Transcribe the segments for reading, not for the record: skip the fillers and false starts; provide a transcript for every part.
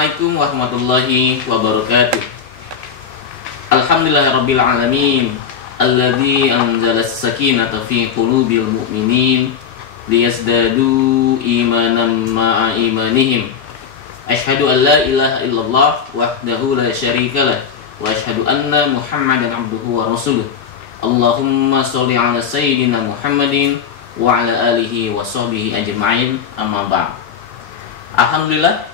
Assalamualaikum warahmatullahi wabarakatuh. Alhamdulillahirabbil alamin, alladzi anzala as-sakinata fi qulubil mu'minin liyazdadu imanan ma'a imanihim. Asyhadu an la ilaha illallah wahdahu la syarikalah wa asyhadu anna Muhammadan abduhu wa rasuluh. Allahumma sholli ala sayyidina Muhammadin wa ala alihi wa sahbihi ajma'in, amma ba'd. Alhamdulillah,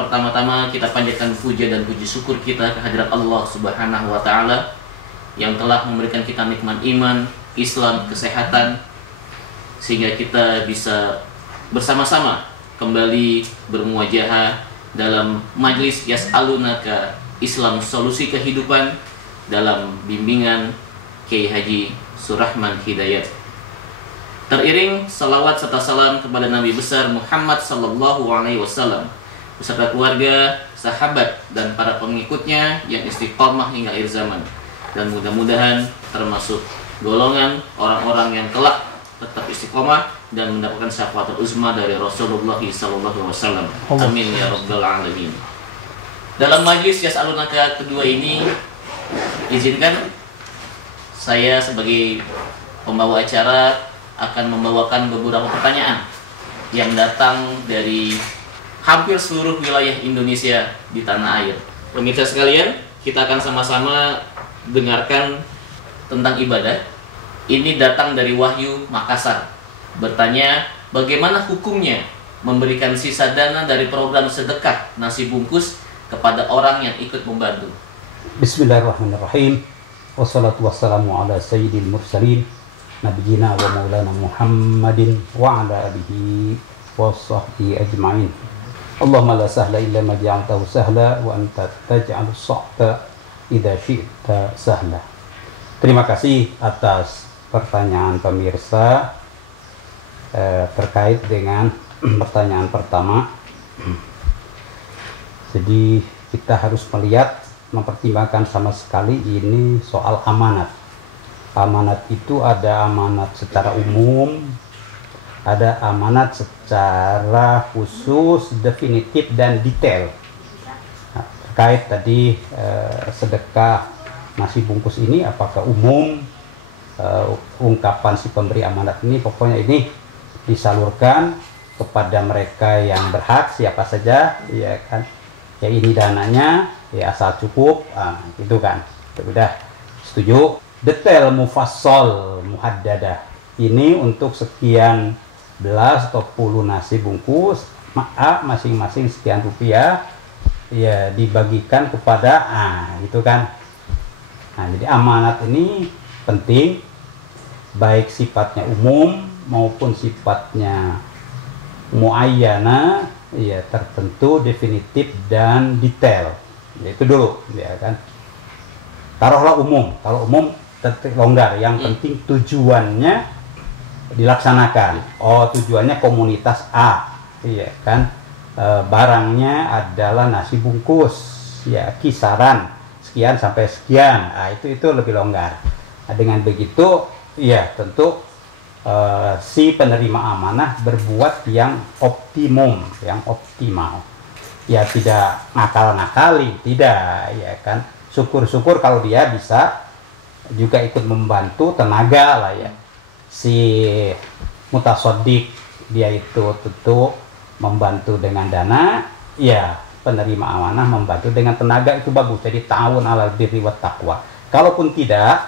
pertama-tama kita panjatkan puja dan puji syukur kita kehadirat Allah Subhanahu wa taala yang telah memberikan kita nikmat iman, Islam, kesehatan, sehingga kita bisa bersama-sama kembali bermuajahah dalam majlis Yas'alunaka Islam Solusi Kehidupan dalam bimbingan Kiai Haji Surahman Hidayat. Teriring salawat serta salam kepada Nabi besar Muhammad sallallahu alaihi wasallam beserta keluarga, sahabat dan para pengikutnya yang istiqomah hingga akhir zaman, dan mudah-mudahan termasuk golongan orang-orang yang kelak tetap istiqomah dan mendapatkan syafaatul uzma dari Rasulullah sallallahu alaihi wasallam. Amin ya rabbal alamin. Dalam majlis Yas'alunaka kedua ini, izinkan saya sebagai pembawa acara akan membawakan beberapa pertanyaan yang datang dari hampir seluruh wilayah Indonesia di tanah air. Pemirsa sekalian, kita akan sama-sama dengarkan tentang ibadah. Ini datang dari Wahyu Makassar. Bertanya, bagaimana hukumnya memberikan sisa dana dari program sedekah nasi bungkus kepada orang yang ikut membantu? Bismillahirrahmanirrahim. Wassalatu wassalamu ala sayyidil mursalin nabiyina wa maulana Muhammadin wa ala alihi wa sahbihi ajma'in. Allahumma la sahla illa ma ja'altahu sahla wa anta taj'alus sa'ta idza syi'ta sahla. Terima kasih atas pertanyaan pemirsa terkait dengan pertanyaan pertama. Jadi kita harus melihat, mempertimbangkan sama sekali ini soal amanat. Amanat itu ada amanat secara umum, ada amanat secara khusus, definitif, dan detail. Nah, terkait tadi sedekah nasi bungkus ini, apakah umum, ungkapan si pemberi amanat ini, pokoknya ini disalurkan kepada mereka yang berhak, siapa saja, ya kan? Ya ini dananya, ya asal cukup, gitu kan? Udah setuju? Detail mufassal muhaddadah ini untuk sekian belas atau puluh nasi bungkus, masing-masing sekian rupiah, ya dibagikan kepada gitu kan. Nah, jadi amanat ini penting, baik sifatnya umum maupun sifatnya muayyana, ya tertentu, definitif dan detail. Ya, itu dulu, ya kan. Taruhlah umum, kalau umum longgar, yang penting tujuannya dilaksanakan. Oh, tujuannya komunitas A, iya kan, barangnya adalah nasi bungkus, ya kisaran sekian sampai sekian, itu lebih longgar. Nah, dengan begitu, ya tentu si penerima amanah berbuat yang optimum, yang optimal, ya tidak ngakal-ngakali, tidak, ya kan. Syukur-syukur kalau dia bisa juga ikut membantu tenaga lah, ya. Si mutasodik dia itu tentu membantu dengan dana, ya penerima amanah membantu dengan tenaga, itu bagus. Jadi ta'awun 'alal birri wat taqwa. Kalaupun tidak,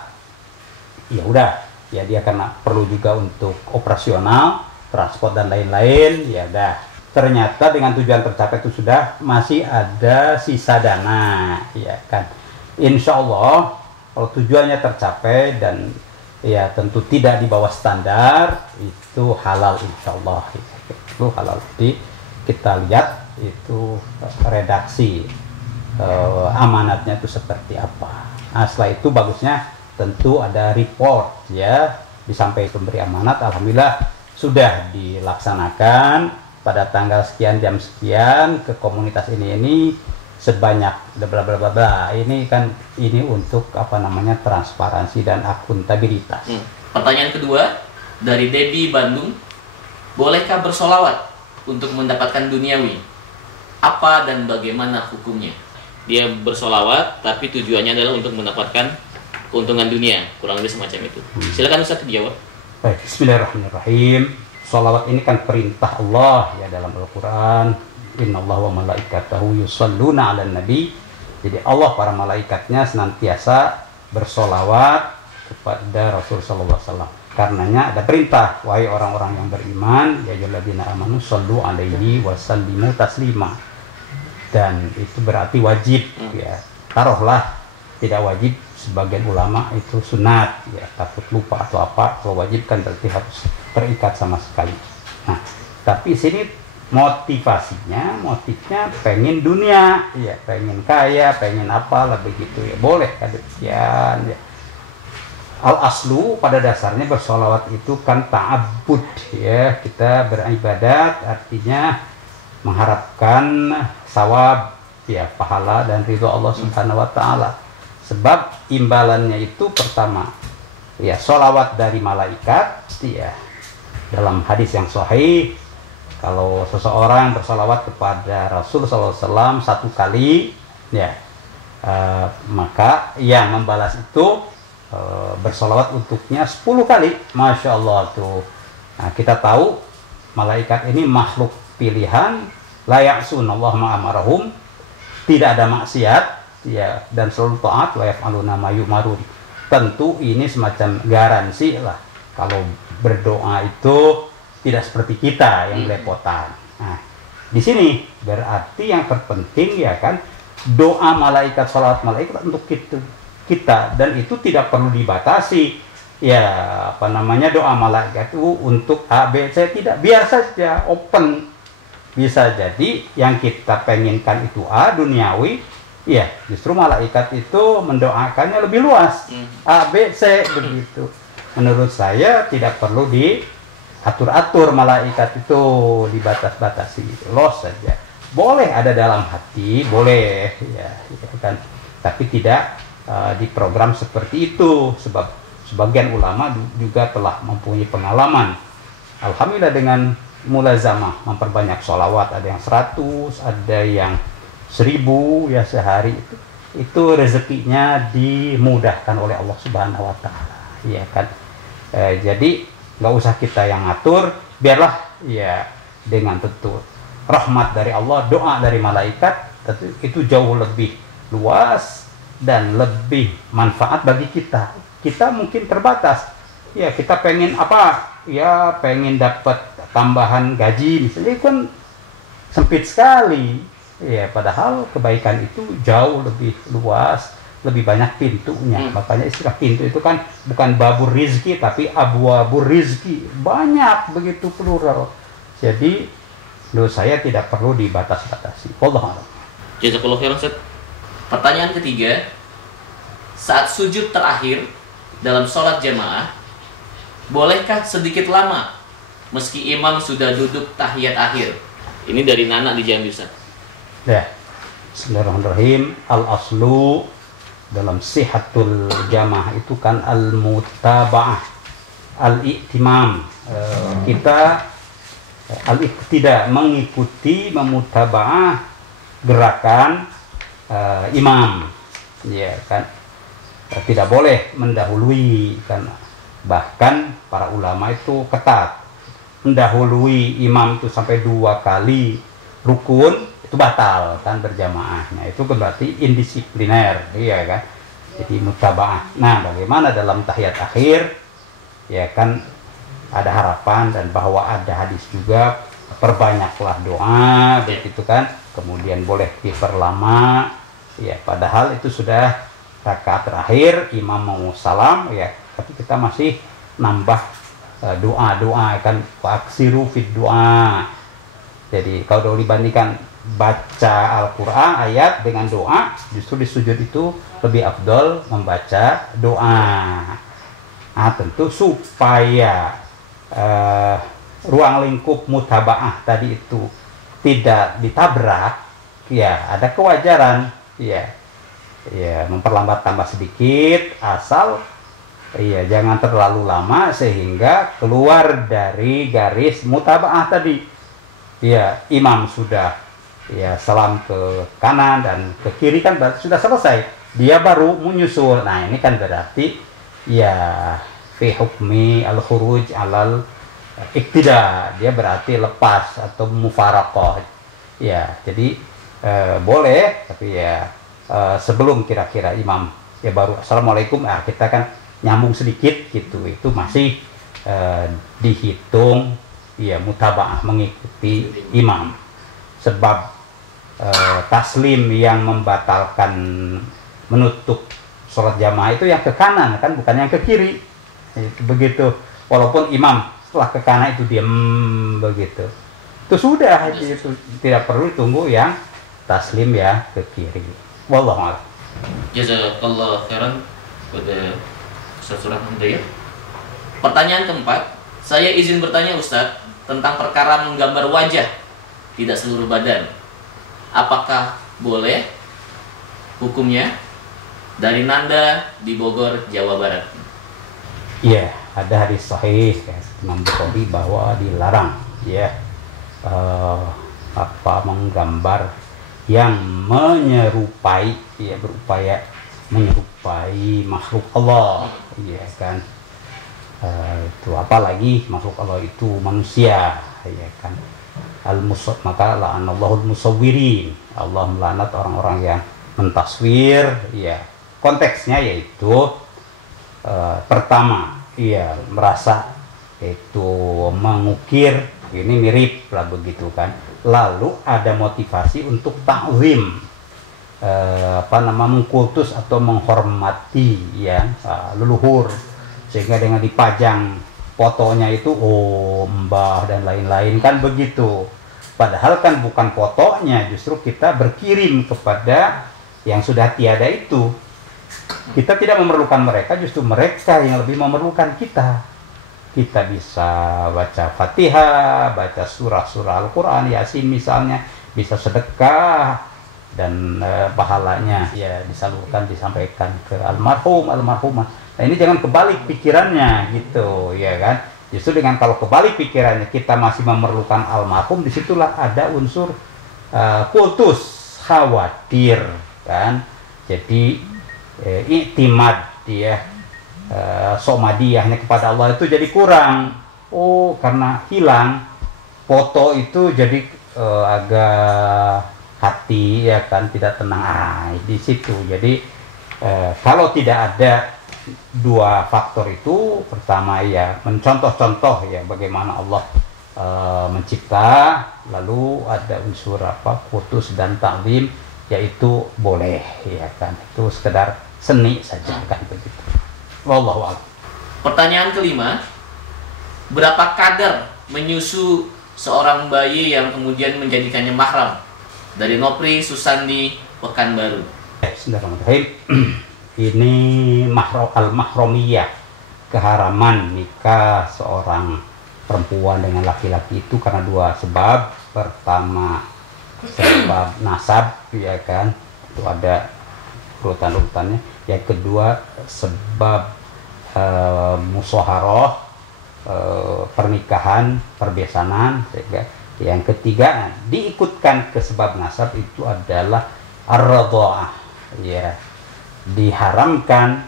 ya udah, ya dia karena perlu juga untuk operasional, transport dan lain-lain, ya udah. Ternyata dengan tujuan tercapai itu sudah masih ada sisa dana, ya kan. Insya Allah kalau tujuannya tercapai dan ya tentu tidak di bawah standar, itu halal insya Allah. Itu halal. Jadi kita lihat itu redaksi amanatnya itu seperti apa. Nah, setelah itu bagusnya tentu ada report, ya disampaikan pemberi amanat, alhamdulillah sudah dilaksanakan pada tanggal sekian jam sekian ke komunitas ini sebanyak bla bla bla bla. Ini kan ini untuk apa namanya, transparansi dan akuntabilitas. Pertanyaan kedua dari Debbie Bandung, bolehkah bersolawat untuk mendapatkan duniawi? apa dan bagaimana hukumnya? Dia bersolawat tapi tujuannya adalah untuk mendapatkan keuntungan dunia, kurang lebih semacam itu. Silakan Ustaz dijawab. Baik, bismillahirrahmanirrahim. Sholawat ini kan perintah Allah ya dalam Al-Quran. Innallaha wa malaikatahu yusholluna 'alan nabi. Jadi Allah para malaikatnya senantiasa bersolawat kepada Rasul sallallahu alaihi wasallam. Karenanya ada perintah, wahai orang-orang yang beriman, ya ayyuhalladzina amanu shollu 'alaihi wa sallimu taslima. Dan itu berarti wajib ya. Taruhlah tidak wajib, sebagian ulama itu sunat ya, takut lupa atau apa. Kalau wajib kan berarti harus terikat sama sekali. Nah, tapi sini motifnya pengen dunia ya, pengen kaya, pengen apa lah begitu ya, boleh kan demikian ya. Al aslu pada dasarnya bersolawat itu kan ta'abbud ya, kita beribadat artinya mengharapkan sawab ya, pahala dan ridho Allah Subhanahu wa taala. Sebab imbalannya itu pertama ya solawat dari malaikat ya. Dalam hadis yang sahih, kalau seseorang bersolawat kepada Rasul SAW satu kali ya, maka yang membalas itu bersolawat untuknya 10 kali. Masya Allah tuh. Nah, kita tahu malaikat ini makhluk pilihan, la ya'sunallaha ma amarahum, tidak ada maksiat ya, dan selalu taat, wa yaf'aluna ma yu'marun. Tentu ini semacam garansi lah kalau berdoa itu tidak seperti kita yang belepotan. Nah, di sini berarti yang terpenting ya kan doa malaikat, salawat malaikat untuk kita, dan itu tidak perlu dibatasi ya, apa namanya, doa malaikat itu untuk A, B, C, tidak, biar saja open. Bisa jadi yang kita penginkan itu A, duniawi ya, justru malaikat itu mendoakannya lebih luas, A, B, C begitu. Menurut saya tidak perlu diatur-atur malaikat itu, dibatas-batasi, los saja. Boleh ada dalam hati, boleh ya, kan, tapi tidak diprogram seperti itu. Sebab sebagian ulama juga telah mempunyai pengalaman alhamdulillah dengan mulazamah memperbanyak sholawat, ada yang 100, ada yang 1000 ya sehari, itu rezekinya dimudahkan oleh Allah Subhanahu wa taala ya kan. Jadi nggak usah kita yang ngatur, biarlah ya, dengan tentu rahmat dari Allah, doa dari malaikat itu jauh lebih luas dan lebih manfaat bagi kita. Kita mungkin terbatas ya, kita pengen apa ya, pengen dapat tambahan gaji misalnya, kan sempit sekali ya, padahal kebaikan itu jauh lebih luas, lebih banyak pintunya. Makanya istilah pintu itu kan bukan babur rizki tapi abwabur rizki, banyak begitu, plural. Jadi menurut saya tidak perlu dibatas-batasi. Wallahu a'lam. Jazakallahu khairan Ustaz. Pertanyaan ketiga, saat sujud terakhir dalam sholat jamaah, bolehkah sedikit lama meski imam sudah duduk tahiyat akhir? Ini dari Nana di Jambi Ustaz. Ya, bismillahirrahmanirrahim. Al-aslu dalam sihatul jamaah itu kan al-mutaba'ah, al-i'timam. Kita al-iqtida, mengikuti, memutaba'ah gerakan imam ya kan. Tidak boleh mendahului kan, bahkan para ulama itu ketat, mendahului imam itu sampai 2 kali rukun itu batal kan berjamaahnya, itu berarti indisipliner iya kan. Jadi mutaba'ah. Nah, bagaimana dalam tahiyat akhir ya kan, ada harapan dan bahwa ada hadis juga, perbanyaklah doa begitu kan, kemudian boleh diperlama ya, padahal itu sudah rakaat terakhir, imam mau salam ya, tapi kita masih nambah doa-doa kan, aksiru fid doa. Jadi kalau dibandingkan baca Al-Quran ayat dengan doa, justru di sujud itu lebih afdol membaca doa. Nah, tentu supaya ruang lingkup mutaba'ah tadi itu tidak ditabrak ya, ada kewajaran ya, memperlambat tambah sedikit, asal ya jangan terlalu lama sehingga keluar dari garis mutaba'ah tadi ya. Imam sudah ya salam ke kanan dan ke kiri kan berarti sudah selesai. Dia baru menyusul. Nah, ini kan berarti ya fi hukmi al-khuruj alal iktida. Dia berarti lepas atau mufaraqah. Ya, jadi boleh, tapi ya sebelum kira-kira imam ya baru assalamualaikum, kita kan nyambung sedikit gitu, itu masih dihitung ya mutabaah, mengikuti imam. Sebab taslim yang membatalkan menutup sholat jamaah itu yang ke kanan kan, bukan yang ke kiri. Begitu, walaupun imam setelah ke kanan itu diam begitu, itu sudah, itu tidak perlu tunggu yang taslim ya ke kiri. Wallahu a'lam. Jazakallah khairan pada Ustaz Surah Hidayat. Pertanyaan keempat, saya izin bertanya Ustaz tentang perkara menggambar wajah, tidak seluruh badan. Apakah boleh hukumnya? Dari Nanda di Bogor, Jawa Barat. Iya, ada hadis sahih Imam Bukhari bahwa dilarang ya menggambar yang menyerupai, ya berupaya menyerupai makhluk Allah, ya kan. Itu apalagi makhluk Allah itu manusia, ya kan. Maka la'anallahul musawwirin, Allah melaknat orang-orang yang mentaswir. Ya, konteksnya yaitu pertama, ya merasa itu mengukir ini mirip lah begitu kan. Lalu ada motivasi untuk ta'zim, mengkultus atau menghormati ya leluhur, sehingga dengan dipajang fotonya itu mbah dan lain-lain kan begitu. Padahal kan bukan fotonya, justru kita berkirim kepada yang sudah tiada itu. Kita tidak memerlukan mereka, justru mereka yang lebih memerlukan kita. Kita bisa baca Fatihah, baca surah-surah Al-Quran, Yasin misalnya, bisa sedekah, dan pahalanya ya disalurkan, disampaikan ke almarhum, almarhumah. Nah, ini jangan kebalik pikirannya gitu, ya kan. Justru dengan kalau kebalik pikirannya, kita masih memerlukan almarhum, disitulah ada unsur kultus, khawatir kan. Jadi iktimad dia somadiyahnya kepada Allah itu jadi kurang. Karena hilang foto itu, jadi agak hati ya kan tidak tenang di situ. Jadi kalau tidak ada dua faktor itu, pertama ya mencontoh-contoh ya bagaimana Allah mencipta, lalu ada unsur putus dan ta'zim, yaitu boleh ya kan, itu sekedar seni saja kan begitu. Wallahu a'lam. Pertanyaan kelima, berapa kadar menyusu seorang bayi yang kemudian menjadikannya mahram? Dari Nopri Susandi, Pekanbaru. Bismillahirrahmanirrahim. Ini al-mahromiyah, keharaman nikah seorang perempuan dengan laki-laki itu karena dua sebab. Pertama sebab nasab ya kan, itu ada urutan-urutannya. Yang kedua sebab musaharoh, pernikahan, perbesanan. Yang ketiga diikutkan ke sebab nasab itu adalah ar-radha'ah, ya diharamkan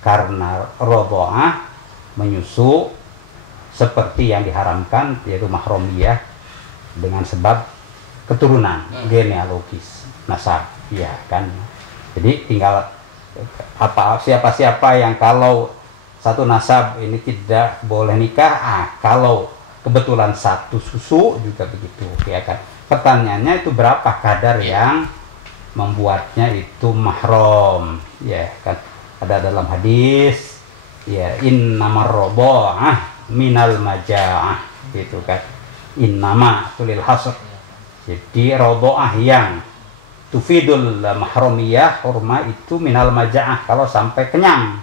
karena radha'ah menyusu seperti yang diharamkan, yaitu mahromiyah dengan sebab keturunan genealogis nasab ya kan. Jadi tinggal siapa-siapa yang kalau satu nasab ini tidak boleh nikah, kalau kebetulan satu susu juga begitu ya kan. Pertanyaannya itu berapa kadar yang membuatnya itu mahram ya kan. Ada dalam hadis ya, innamar radha'ah minal maja'ah gitu kan. Innama tulil hasr. Jadi radha'ah yang tufidul mahramiyah hurma itu minal maja'ah, kalau sampai kenyang.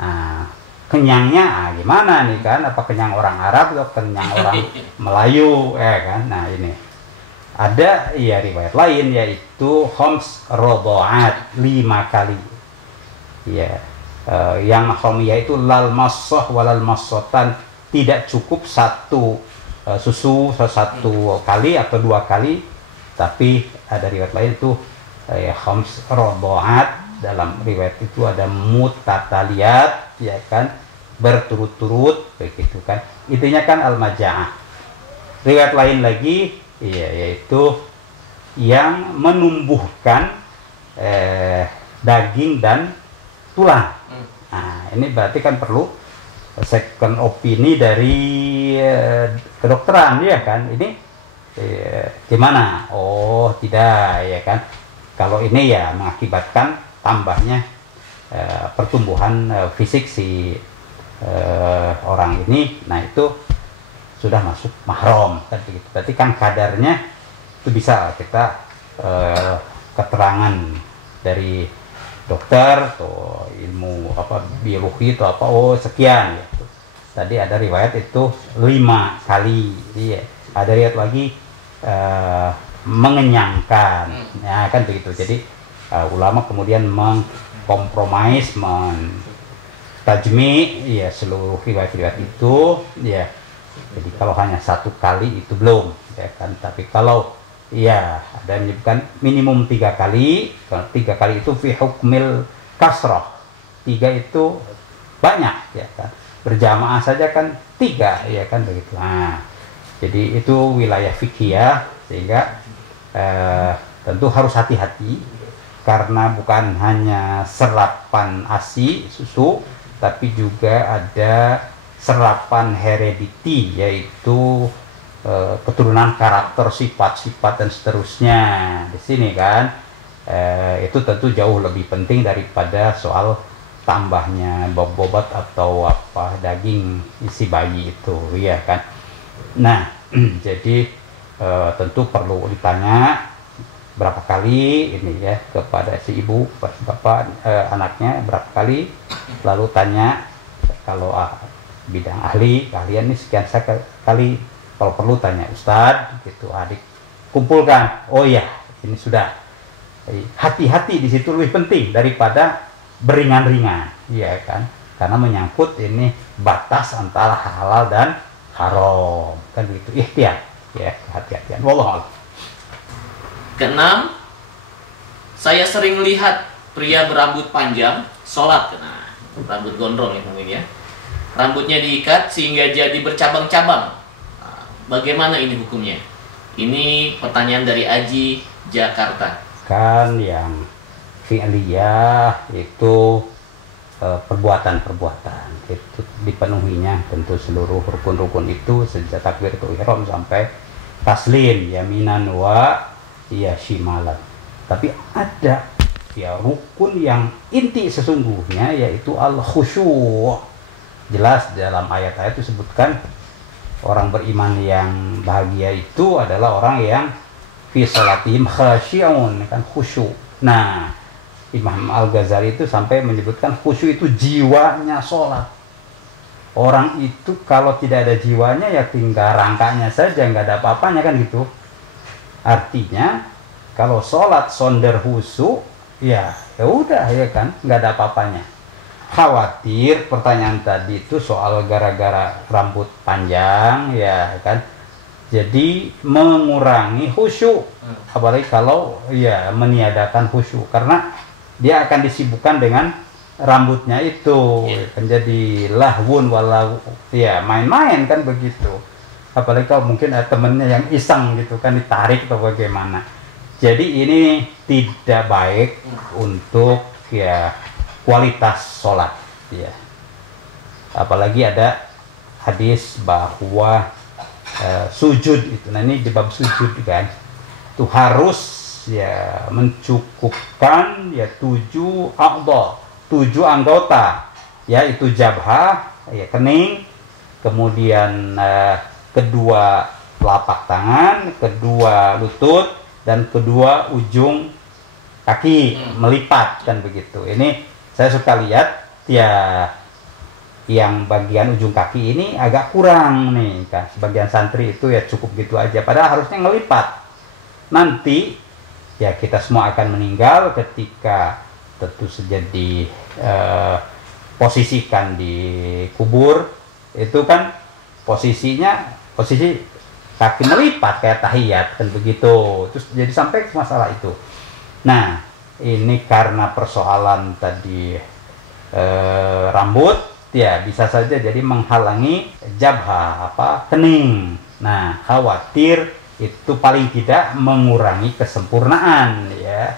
Nah, kenyangnya gimana nih kan, apa kenyang orang Arab atau kenyang orang Melayu ya kan. Nah, ini ada ya riwayat lain, yaitu khams radha'at, 5 kali ya. Yang mahramiyah itu lal massah walal massatan, tidak cukup satu susu satu kali atau 2 kali, Tapi ada riwayat lain itu khams rodoat, dalam riwayat itu ada mutataliyat, ya kan, berturut-turut begitu kan. Intinya kan al-maja'ah. Riwayat lain lagi yaitu yang menumbuhkan daging dan tulang. Nah, ini berarti kan perlu second opini dari kedokteran, ya kan. Ini gimana? Oh, tidak, ya kan. Kalau ini ya mengakibatkan tambahnya pertumbuhan fisik si orang ini, nah itu sudah masuk mahram kan begitu. Berarti kan kadarnya itu bisa kita keterangan dari dokter atau ilmu apa biologi atau apa, oh sekian ya. Tadi ada riwayat itu 5 kali, iya. Ada riwayat lagi mengenyangkan, ya kan begitu. Jadi ulama kemudian mengkompromis, mentajmi ya seluruh riwayat-riwayat itu, ya. Jadi kalau hanya 1 kali itu belum, ya kan. Tapi kalau ya ada yang menyebutkan minimum 3 kali. Kalau 3 kali itu fi hukmil kasrah, 3 itu banyak, ya kan. Berjamaah saja kan 3, ya kan begitu. Nah, jadi itu wilayah fikih ya, sehingga tentu harus hati-hati karena bukan hanya serapan ASI susu, tapi juga ada serapan heredity, yaitu keturunan karakter, sifat-sifat dan seterusnya di sini kan. Itu tentu jauh lebih penting daripada soal tambahnya bobot atau apa daging isi bayi itu, ya kan. Nah, jadi tentu perlu ditanya berapa kali ini ya kepada si ibu, bapak, anaknya berapa kali, lalu tanya kalau bidang keahlian ini sekian kali. Kalau perlu tanya ustadz gitu, adik kumpulkan. Oh ya, ini sudah. Hati-hati di situ lebih penting daripada beringan-ringan, ya kan? Karena menyangkut ini batas antara halal dan haram, kan begitu. Ikhtiar, ya, hati-hatian. Wallahu a'lam. Keenam, saya sering lihat pria berambut panjang sholat, nah, rambut gondrong ya mungkin ya. Rambutnya diikat sehingga jadi bercabang-cabang. Bagaimana ini hukumnya? Ini pertanyaan dari Aji, Jakarta. Kan yang fi'liyah itu perbuatan-perbuatan itu dipenuhinya tentu seluruh rukun-rukun itu sejak takbiratul ihram sampai taslim, yaminan wa ya shimalan. Tapi ada ya rukun yang inti sesungguhnya, yaitu al-khusyu'. Jelas dalam ayat-ayat disebutkan orang beriman yang bahagia itu adalah orang yang fi salatihim khasyi'un, kan khusyuk. Nah, Imam Al-Ghazali itu sampai menyebutkan khusyuk itu jiwanya sholat. Orang itu kalau tidak ada jiwanya ya tinggal rangkanya saja, nggak ada apa-apanya kan gitu. Artinya kalau sholat sonder khusyuk ya udah, ya kan, nggak ada apa-apanya. Khawatir pertanyaan tadi itu soal gara-gara rambut panjang, ya kan, jadi mengurangi khusyuk, apalagi kalau ya meniadakan khusyuk karena dia akan disibukkan dengan rambutnya itu, kan jadi lahwun walau ya main-main kan begitu. Apalagi kalau mungkin ada temennya yang iseng gitu kan, ditarik atau bagaimana. Jadi ini tidak baik untuk ya kualitas sholat, ya. Apalagi ada hadis bahwa sujud itu, nah ini di bab sujud kan, itu harus ya mencukupkan ya 7 anggota, yaitu jabhah, ya kening, kemudian kedua telapak tangan, kedua lutut, dan kedua ujung kaki melipat kan begitu. Ini saya suka lihat ya yang bagian ujung kaki ini agak kurang nih kan, sebagian santri itu ya cukup gitu aja, padahal harusnya ngelipat. Nanti ya kita semua akan meninggal ketika tentu saja posisikan di kubur itu kan posisi kaki melipat kayak tahiyat kan begitu. Terus jadi sampai masalah itu. Nah, ini karena persoalan tadi rambut, ya bisa saja jadi menghalangi jabha kening. Nah, khawatir itu paling tidak mengurangi kesempurnaan ya.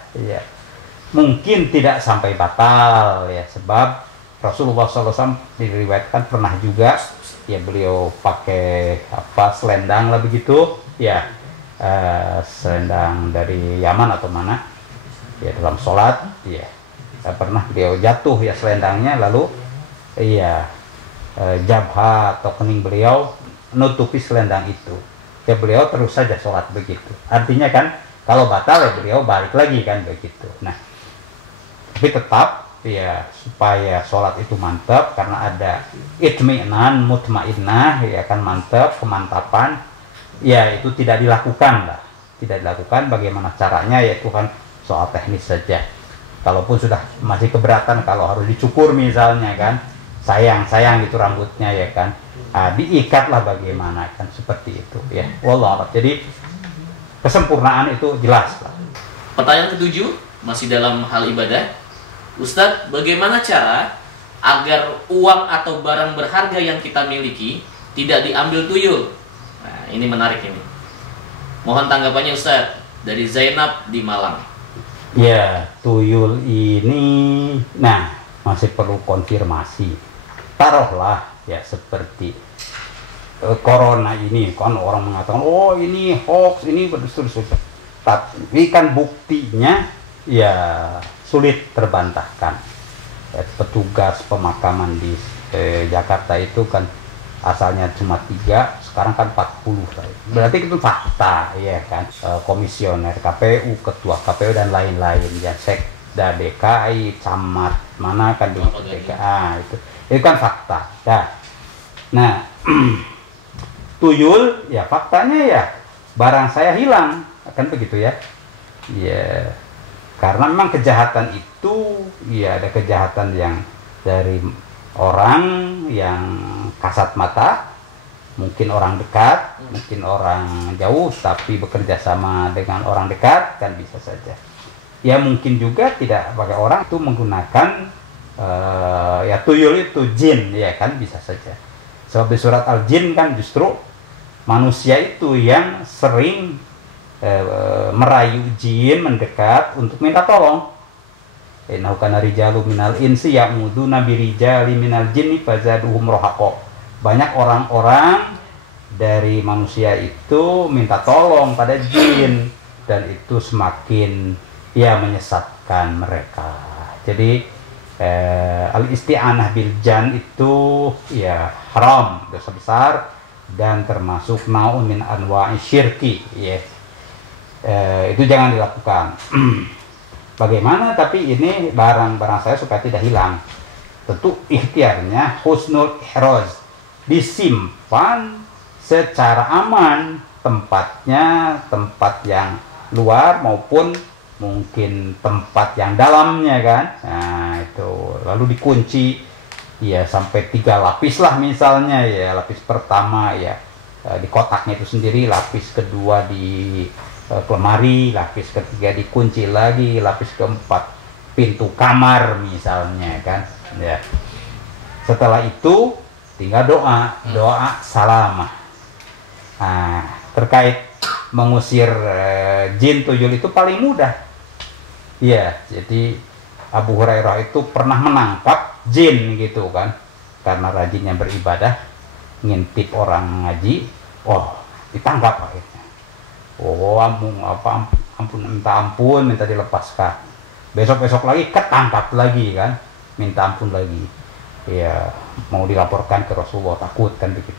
Mungkin tidak sampai batal ya, sebab Rasulullah SAW diriwayatkan pernah juga ya beliau pakai selendang lah begitu ya, selendang dari Yaman atau mana ya, dalam sholat ya, pernah beliau jatuh ya selendangnya, lalu iya jabha atau kening beliau nutupi selendang itu ya, beliau terus saja sholat begitu. Artinya kan kalau batal ya beliau balik lagi kan begitu. Nah, tapi tetap ya supaya sholat itu mantap, karena ada itmi'nan mutmainnah ya kan, mantap, kemantapan ya, itu tidak dilakukan. Bagaimana caranya ya itu kan soal teknis saja. Kalaupun sudah masih keberatan kalau harus dicukur misalnya kan, sayang gitu rambutnya ya kan, diikatlah bagaimana kan, seperti itu ya. Wallah, jadi kesempurnaan itu jelas lah. Pertanyaan ke-7 masih dalam hal ibadah. Ustadz, bagaimana cara agar uang atau barang berharga yang kita miliki tidak diambil tuyul? Nah, ini menarik ini. Mohon tanggapannya Ustadz, dari Zainab di Malang. Ya, tuyul ini, nah masih perlu konfirmasi. Taruhlah ya seperti corona ini, kan orang mengatakan, oh ini hoax, ini betul-betul. Tapi kan buktinya ya sulit terbantahkan. Petugas pemakaman di Jakarta itu kan asalnya cuma 3, sekarang kan 40. Berarti itu fakta ya kan. Komisioner KPU, ketua KPU dan lain-lain ya, Sekda DKI, camat mana kan di DKI itu kan fakta. Nah, tuyul ya faktanya ya barang saya hilang kan begitu ya. Ya, karena memang kejahatan itu ya ada kejahatan yang dari orang yang kasat mata, mungkin orang dekat, mungkin orang jauh tapi bekerja sama dengan orang dekat kan bisa saja. Ya mungkin juga tidak pakai orang itu menggunakan ya tuyul itu jin ya kan, bisa saja. Sebab di surat Al-Jin kan justru manusia itu yang sering merayu jin mendekat untuk minta tolong. Innahu kana rijalu minal insi ya'muduna birijali minal jinni fazaduhum rohaqo. Banyak orang-orang dari manusia itu minta tolong pada jin, dan itu semakin ya menyesatkan mereka. Jadi al-isti'anah bil jan itu ya haram, dosa besar, dan termasuk naun min anwa'i syirki ya. Itu jangan dilakukan. Bagaimana tapi ini barang-barang saya supaya tidak hilang? Tentu ikhtiarnya husnul ihraz, disimpan secara aman, tempatnya tempat yang luar maupun mungkin tempat yang dalamnya kan. Nah itu lalu dikunci ya sampai 3 lapis lah misalnya ya. Lapis pertama ya di kotaknya itu sendiri, lapis kedua di lemari, lapis ketiga dikunci lagi, lapis keempat pintu kamar misalnya kan ya. Setelah itu tinggal doa salamah. Nah, terkait mengusir jin tuyul itu paling mudah ya. Jadi Abu Hurairah itu pernah menangkap jin gitu kan, karena rajinnya beribadah, ngintip orang ngaji, ditangkap akhirnya. Minta ampun, minta dilepaskan. Besok lagi ketangkap lagi kan, minta ampun lagi. Ya mau dilaporkan ke Rasulullah, takut kan begitu.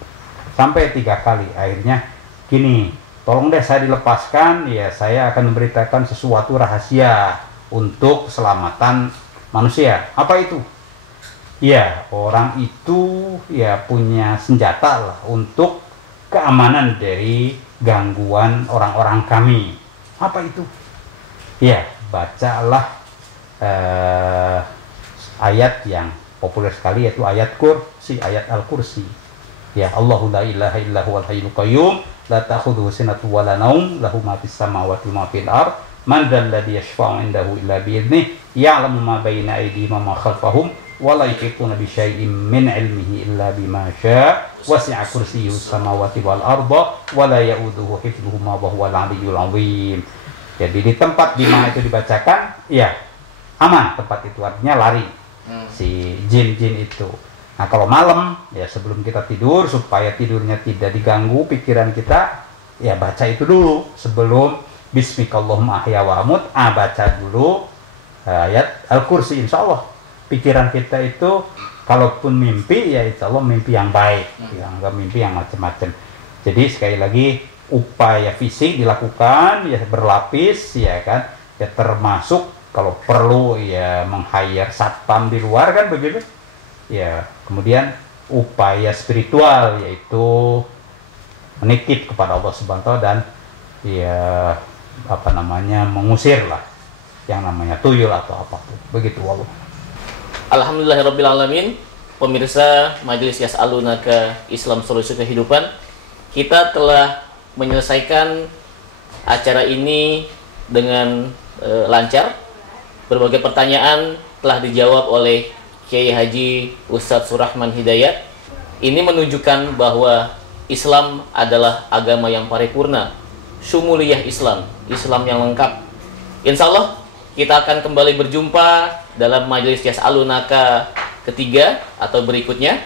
Sampai 3 kali, akhirnya gini, tolong deh saya dilepaskan, ya saya akan memberitakan sesuatu rahasia untuk keselamatan manusia. Apa itu? Ya orang itu ya punya senjata lah untuk keamanan dari gangguan orang-orang kami. Apa itu? Ya, bacalah ayat yang populer sekali, yaitu ayat kursi, ayat Al-Kursi. Ya, Allahu la ilaha illa huwal hayyul qayyum, la ta'khudhuhu sinatun wa la naum, lahu ma fis samawati wa ma fil ard, man dzal ladzi yashfa'u 'indahu illa bi idzni, ya'lamu ma baina aydihim wa ma khalfahum, wa la yuhituna bi syai'in min 'ilmihi illa bima syaa', wasi'a kursiyyuhu samawati wal arda, wa la ya'uduhu hifdhuhuma wa huwal 'aliyyul 'azim. Jadi di tempat di mana itu dibacakan, ya aman tempat itu, artinya lari si jin-jin itu. Nah kalau malam ya sebelum kita tidur, supaya tidurnya tidak diganggu pikiran kita, ya baca itu dulu sebelum Bismikallahumma ahya wa amut, baca dulu ayat Al-Kursi. Insya Allah pikiran kita itu kalaupun mimpi, ya insya Allah mimpi yang baik, yang enggak mimpi yang macam-macam. Jadi sekali lagi upaya fisik dilakukan ya berlapis, ya kan, ya termasuk kalau perlu ya meng-hire satpam di luar kan begitu. Ya, kemudian upaya spiritual yaitu menitip kepada Allah Subhanahu wa taala dan ya apa namanya mengusir lah yang namanya tuyul atau apapun. Begitu Allah. Alhamdulillahirabbil alamin. Pemirsa Majelis Yas'alunaka Islam Solusi Kehidupan, kita telah menyelesaikan acara ini dengan lancar. Berbagai pertanyaan telah dijawab oleh Kiai Haji Ustadz Surahman Hidayat. Ini menunjukkan bahwa Islam adalah agama yang paripurna, syumuliyah Islam, Islam yang lengkap. Insya Allah kita akan kembali berjumpa dalam Majelis Yas'alunaka ketiga atau berikutnya.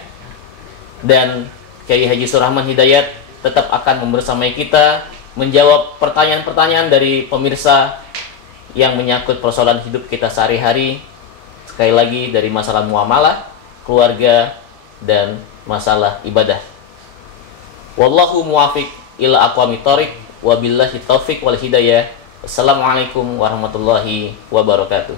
Dan Kiai Haji Surahman Hidayat tetap akan membersamai kita menjawab pertanyaan-pertanyaan dari pemirsa yang menyangkut persoalan hidup kita sehari-hari. Sekali lagi dari masalah muamalah, keluarga, dan masalah ibadah. Wallahu muwafiq ila aqwamit thoriq, wabillahi taufiq wal hidayah. Assalamualaikum warahmatullahi wabarakatuh.